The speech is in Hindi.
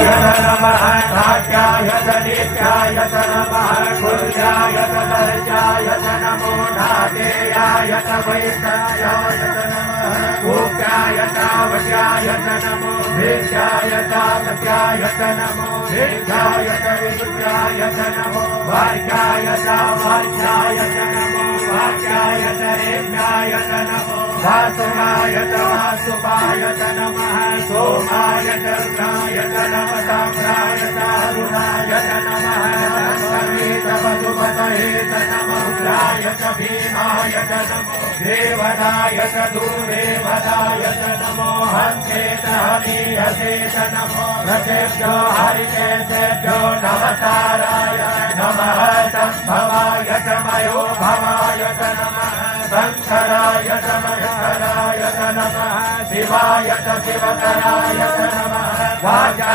नमः भाग्याय नित्याय नमः कुल्याय दर्शाय नमो ढाकेयाय वैष्णाय नमः भूत्याय तावत्याय नमो भेद्याय तावत्याय नमो भेद्याय विद्याय नमो भाग्याय तावत्याय नमो भाग्याय रेम्याय नमो वासुमाय वासुपाय नमः सोमाय रुद्राय नमः ताम्राय दारुणाय नमः वसुपतये नमः रुद्राय भीमाय नमो देवदाय दुर्देवदाय नमो हन्ते हरिहसे नमो रतेभ्यो हरितेभ्यो नमस्काराय नमः संभवाय मयो भवाय नमः शंकराय नमः शिवाय शिवकराय नमः